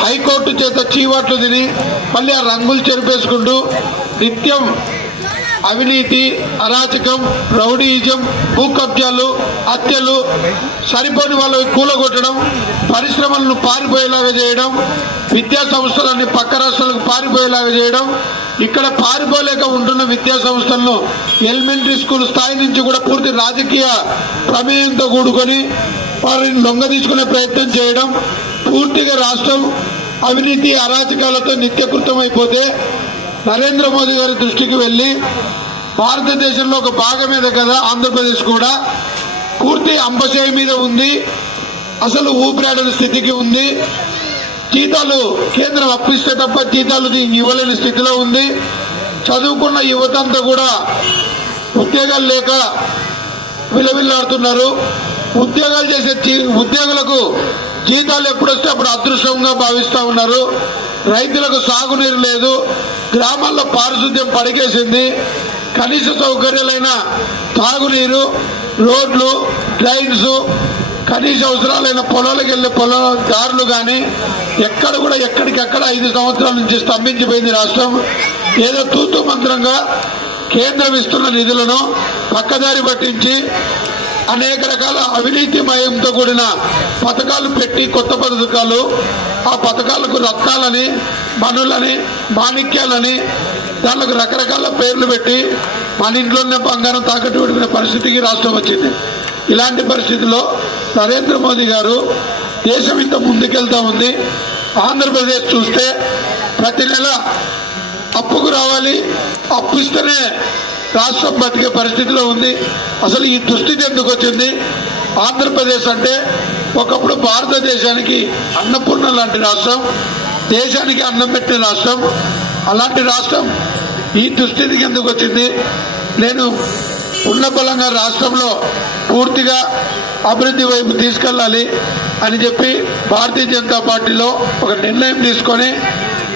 High court చేత చీవాట్లు తిని మళ్ళీ ఆ రంగులు చెరిపేసుకుంటూ నిత్యం అవినీతి అరాచకం రౌడీయిజం భూ కబ్జాలు హత్యలు సరిపోని వాళ్ళకి కూలగొట్టడం పరిశ్రమలను పారిపోయేలాగా చేయడం విద్యా సంస్థలన్నీ పక్క రాష్ట్రాలకు పారిపోయేలాగా చేయడం ఇక్కడ పారిపోలేక ఉంటున్న విద్యా సంస్థలను ఎలిమెంటరీ స్కూల్ స్థాయి నుంచి కూడా పూర్తి రాజకీయ ప్రమేయంతో కూడుకొని వారిని దొంగ తీసుకునే ప్రయత్నం చేయడం పూర్తిగా రాష్ట్రం అవినీతి అరాచకాలతో నిత్యకృతం అయిపోతే నరేంద్ర మోదీ గారి దృష్టికి వెళ్ళి భారతదేశంలో ఒక భాగమేదే కదా ఆంధ్రప్రదేశ్ కూడా. పూర్తి అంబశయ మీద ఉంది. అసలు ఊపిరాడని స్థితికి ఉంది. జీతాలు కేంద్రం అప్పిస్తే తప్ప జీతాలు ఇవ్వలేని స్థితిలో ఉంది. చదువుకున్న యువత అంతా కూడా ఉద్యోగాలు లేక విలవిల్లాడుతున్నారు. ఉద్యోగాలు చేసే ఉద్యోగులకు జీతాలు ఎప్పుడు వస్తే అప్పుడు అదృష్టంగా భావిస్తూ ఉన్నారు. రైతులకు సాగునీరు లేదు. గ్రామాల్లో పారిశుద్ధ్యం పడికేసింది. కనీస సౌకర్యాలైన తాగునీరు రోడ్లు డ్రైన్స్ కనీస అవసరాలైన పొలాలకు వెళ్ళే పొల దారులు కానీ ఎక్కడ కూడా ఎక్కడికెక్కడ ఐదు సంవత్సరాల నుంచి స్తంభించిపోయింది రాష్ట్రం. ఏదో తూతు మంత్రంగా కేంద్రం ఇస్తున్న నిధులను పక్కదారి పట్టించి అనేక రకాల అవినీతి మయంతో కూడిన పథకాలు పెట్టి కొత్త పథకాలు ఆ పథకాలకు రత్నాలని మనులని మాణిక్యాలని దానికి రకరకాల పేర్లు పెట్టి మన ఇంట్లోనే బంగారం తాకట్టు పెట్టుకునే పరిస్థితికి రాష్ట్రం వచ్చింది. ఇలాంటి పరిస్థితిలో నరేంద్ర మోదీ గారు దేశం ఇంత ముందుకెళ్తా ఉంది. ఆంధ్రప్రదేశ్ చూస్తే ప్రతి నెల అప్పుకు రావాలి అప్పు ఇస్తేనే రాష్ట్రం బతికే పరిస్థితిలో ఉంది. అసలు ఈ దుస్థితి ఎందుకు వచ్చింది? ఆంధ్రప్రదేశ్ అంటే ఒకప్పుడు భారతదేశానికి అన్నపూర్ణ లాంటి రాష్ట్రం దేశానికి అన్నం పెట్టిన రాష్ట్రం. అలాంటి రాష్ట్రం ఈ దుస్థితికి ఎందుకు వచ్చింది? నేను ఉన్న బలంగా రాష్ట్రంలో పూర్తిగా అభివృద్ధి వైపు తీసుకెళ్ళాలి అని చెప్పి భారతీయ జనతా పార్టీలో ఒక నిర్ణయం తీసుకొని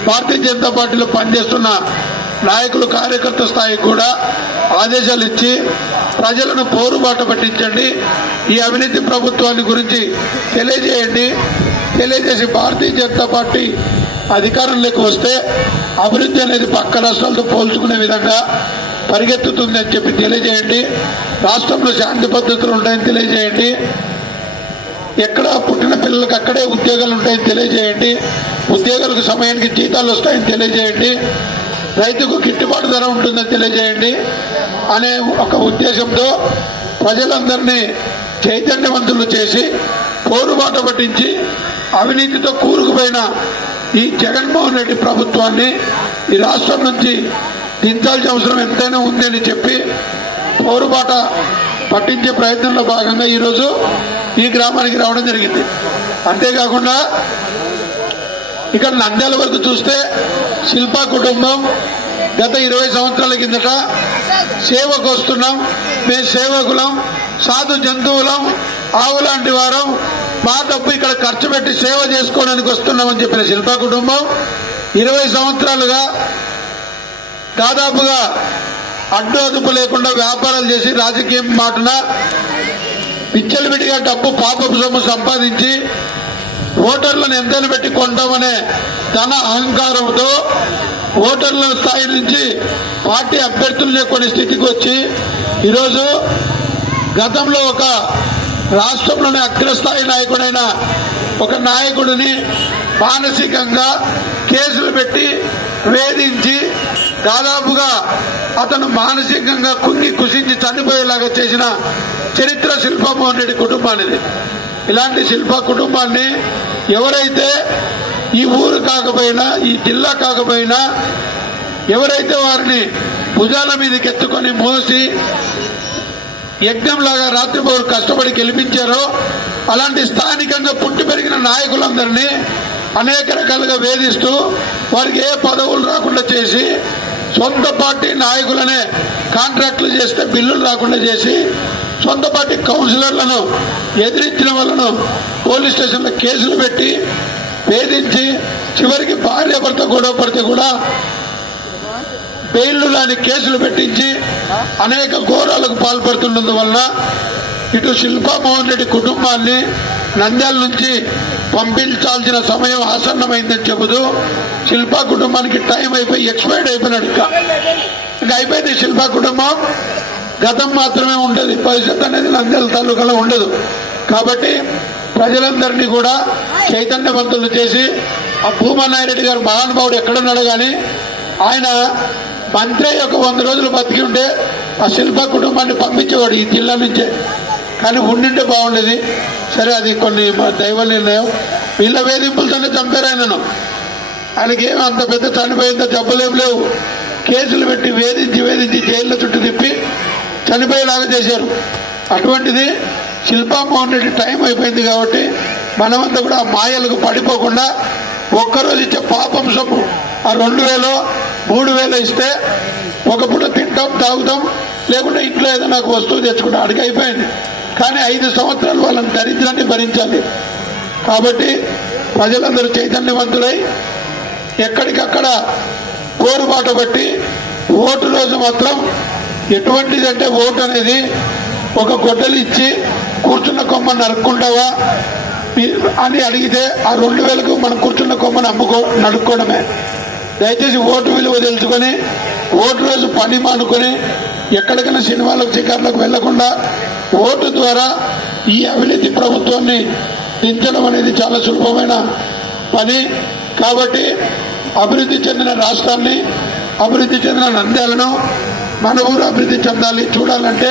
భారతీయ జనతా పార్టీలో పనిచేస్తున్న నాయకులు కార్యకర్త స్థాయికి కూడా ఆదేశాలు ఇచ్చి ప్రజలను పోరుబాట పట్టించండి. ఈ అవినీతి ప్రభుత్వాన్ని గురించి తెలియజేయండి. తెలియజేసి భారతీయ జనతా పార్టీ అధికారంలోకి వస్తే అభివృద్ధి అనేది పక్క రాష్ట్రాలతో పోల్చుకునే విధంగా పరిగెత్తుతుంది అని చెప్పి తెలియజేయండి. రాష్ట్రంలో శాంతి పద్ధతులు ఉంటాయని తెలియజేయండి. ఎక్కడ పుట్టిన పిల్లలకు అక్కడే ఉద్యోగాలు ఉంటాయని తెలియజేయండి. ఉద్యోగాలకు సమయానికి జీతాలు వస్తాయని తెలియజేయండి. రైతుకు గిట్టుబాటు ధర ఉంటుందని తెలియజేయండి. అనే ఒక ఉద్దేశంతో ప్రజలందరినీ చైతన్యవంతులు చేసి పోరుబాట పట్టించి అవినీతితో కూరుకుపోయిన ఈ జగన్మోహన్ రెడ్డి ప్రభుత్వాన్ని ఈ రాష్ట్రం నుంచి దించాల్సిన అవసరం ఎంతైనా ఉందని చెప్పి పోరుబాట పట్టించే ప్రయత్నంలో భాగంగా ఈరోజు ఈ గ్రామానికి రావడం జరిగింది. అంతేకాకుండా ఇక్కడ నంద్యాల వరకు చూస్తే శిల్పా కుటుంబం గత ఇరవై సంవత్సరాల కిందట సేవకు వస్తున్నాం. మేము సేవకులం సాధు జంతువులం ఆవు లాంటి వారం మా డబ్బు ఇక్కడ ఖర్చు పెట్టి సేవ చేసుకోవడానికి వస్తున్నామని చెప్పిన శిల్పా కుటుంబం ఇరవై సంవత్సరాలుగా దాదాపుగా అడ్డు అదుపు లేకుండా వ్యాపారాలు చేసి రాజకీయం మాటన పిచ్చలు విడిగా డబ్బు పాపపు సొమ్ము సంపాదించి ఓటర్లను ఎంతలు పెట్టి కొంటామనే తన అహంకారంతో ఓటర్ల స్థాయి నుంచి పార్టీ అభ్యర్థులనే కొన్ని స్థితికి వచ్చి ఈరోజు గతంలో ఒక రాష్ట్రంలోని అగ్రస్థాయి నాయకుడైన ఒక నాయకుడిని మానసికంగా కేసులు పెట్టి వేధించి దాదాపుగా అతను మానసికంగా కుంగి కుషించి చనిపోయేలాగా చేసిన చరిత్ర శిల్పమోహన్ రెడ్డి కుటుంబానిది. ఇలాంటి శిల్ప కుటుంబాన్ని ఎవరైతే ఈ ఊరు కాకపోయినా ఈ జిల్లా కాకపోయినా ఎవరైతే వారిని భుజాల మీదకి ఎత్తుకొని మోసి యజ్ఞంలాగా రాత్రిపౌరు కష్టపడి గెలిపించారో అలాంటి స్థానికంగా పుట్టి పెరిగిన నాయకులందరినీ అనేక రకాలుగా వేధిస్తూ వారికి ఏ పదవులు రాకుండా చేసి సొంత పార్టీ నాయకులనే కాంట్రాక్టులు చేస్తే బిల్లులు రాకుండా చేసి సొంత పార్టీ కౌన్సిలర్లను ఎదిరించిన వాళ్ళను పోలీస్ స్టేషన్లో కేసులు పెట్టి వేధించి చివరికి భార్యాభర్త గొడవ పడితే కూడా బెయిల్లు లాంటి కేసులు పెట్టించి అనేక ఘోరాలకు పాల్పడుతున్నందువల్ల ఇటు శిల్పా మోహన్ రెడ్డి కుటుంబాన్ని నంద్యాల నుంచి పంపించాల్సిన సమయం ఆసన్నమైందని చెబుతూ శిల్పా కుటుంబానికి టైం అయిపోయి ఎక్స్పైర్డ్ అయిపోయినాడు ఇంకా. ఇంకా అయిపోయింది శిల్పా కుటుంబం. గతం మాత్రమే ఉండదు భవిష్యత్ అనేది నంద్యాల తాలూకాలో ఉండదు. కాబట్టి ప్రజలందరినీ కూడా చైతన్యవంతులు చేసి ఆ భూమన్నారెడ్డి గారు మహానుభావుడు ఎక్కడున్నాడు కానీ ఆయన మంత్రి యొక్క వంద రోజులు బతికి ఉంటే ఆ శిల్ప కుటుంబాన్ని పంపించేవాడు ఈ జిల్లా నుంచే. కానీ ఉండింటే బాగుండేది. సరే అది కొన్ని మా దైవ నిర్ణయం. వీళ్ళ వేధింపులతోనే చంపారు ఆయనను. ఆయనకి అంత పెద్ద చనిపోయేంత జబ్బులేం లేవు. కేసులు పెట్టి వేధించి వేధించి జైల్లో చుట్టూ తిప్పి చనిపోయేలాగా చేశారు. అటువంటిది శిల్పామోహన్ రెడ్డి టైం అయిపోయింది కాబట్టి మనమంతా కూడా ఆ మాయలకు పడిపోకుండా ఒక్కరోజు ఇచ్చే పాపం సొమ్ము. ఆ రెండు వేలు మూడు వేలు ఇస్తే ఒక పూట తింటాం తాగుతాం లేకుంటే ఇంట్లో ఏదో నాకు వస్తువు తెచ్చుకుంటాం. అడిగి అయిపోయింది కానీ ఐదు సంవత్సరాలు వాళ్ళని దరిద్రాన్ని భరించాలి. కాబట్టి ప్రజలందరూ చైతన్యవంతులై ఎక్కడికక్కడ కోరుబాటు బట్టి ఓటు రోజు మాత్రం ఎటువంటిదంటే ఓటు అనేది ఒక గొడ్డలు ఇచ్చి కూర్చున్న కొమ్మ నరుక్కుంటావా? అని అడిగితే ఆ రెండు వేలకు మనం కూర్చున్న కొమ్మను అమ్ముకో నడుక్కోవడమే. దయచేసి ఓటు విలువ తెలుసుకొని ఓటు రోజు పని మానుకొని ఎక్కడికైనా సినిమాలకు చికార్లకు వెళ్ళకుండా ఓటు ద్వారా ఈ అవినీతి ప్రభుత్వాన్ని దించడం అనేది చాలా సులభమైన పని. కాబట్టి అభివృద్ధి చెందిన రాష్ట్రాన్ని అభివృద్ధి చెందిన నంద్యాలను మన ఊరు అభివృద్ధి చెందాలి. చూడాలంటే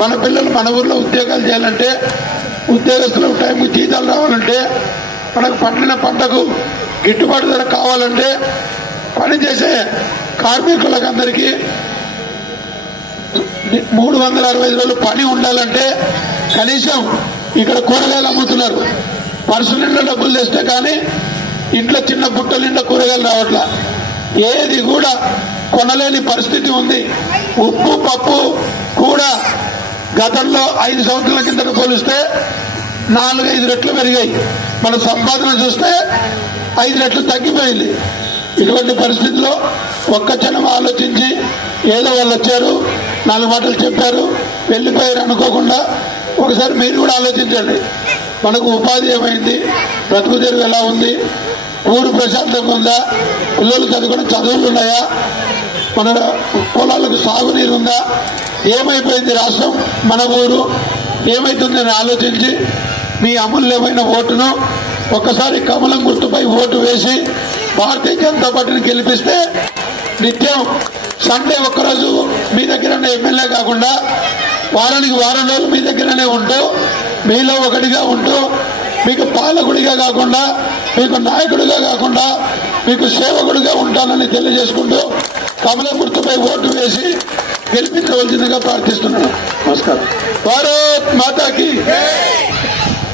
మన పిల్లలు మన ఊర్లో ఉద్యోగాలు చేయాలంటే ఉద్యోగస్తులకు టైంకి జీతాలు రావాలంటే మనకు పండిన పంటకు గిట్టుబాటు ధర కావాలంటే పనిచేసే కార్మికులకు అందరికీ మూడు వందల అరవై ఐదు రోజులు పని ఉండాలంటే కనీసం ఇక్కడ కూరగాయలు అమ్ముతున్నారు. పర్సు నిండా డబ్బులు తెస్తే కానీ ఇంట్లో చిన్న బుట్టల నిండా కూరగాయలు రావట్లా. ఏది కూడా కొనలేని పరిస్థితి ఉంది. ఉప్పు పప్పు కూడా గతంలో ఐదు సంవత్సరాల కిందట పోలిస్తే నాలుగైదు రెట్లు పెరిగాయి. మన సంపాదన చూస్తే ఐదు రెట్లు తగ్గిపోయింది. ఇటువంటి పరిస్థితిలో ఒక్క జనం ఆలోచించి ఏదో వాళ్ళు వచ్చారు నాలుగు మాటలు చెప్పారు. వెళ్ళిపోయారు అనుకోకుండా ఒకసారి మీరు కూడా ఆలోచించండి. మనకు ఉపాధి ఏమైంది? బ్రతుకు తెరువు ఎలా ఉంది? ఊరు ప్రశాంతంగా ఉందా? పిల్లలు చదువుకుని చదువులు ఉన్నాయా? మన పొలాలకు సాగునీరు ఉందా? ఏమైపోయింది రాష్ట్రం? మన ఊరు ఏమైతుందని ఆలోచించి మీ అమూల్యమైన ఓటును ఒక్కసారి కమలం గుర్తుపై ఓటు వేసి భారతీయ జనతా పార్టీని గెలిపిస్తే నిత్యం సండే ఒక్కరోజు మీ దగ్గరనే ఎమ్మెల్యే కాకుండా వారానికి వారం రోజులు మీ దగ్గరనే ఉంటూ మీలో ఒకటిగా ఉంటూ మీకు పాలకుడిగా కాకుండా మీకు నాయకుడిగా కాకుండా మీకు సేవకుడిగా ఉంటానని తెలియజేసుకుంటూ కమల గుర్తుపై ఓటు వేసి గెలిపించవలసిందిగా ప్రార్థిస్తున్నాను. నమస్కారం. భారత్ మాతాకి.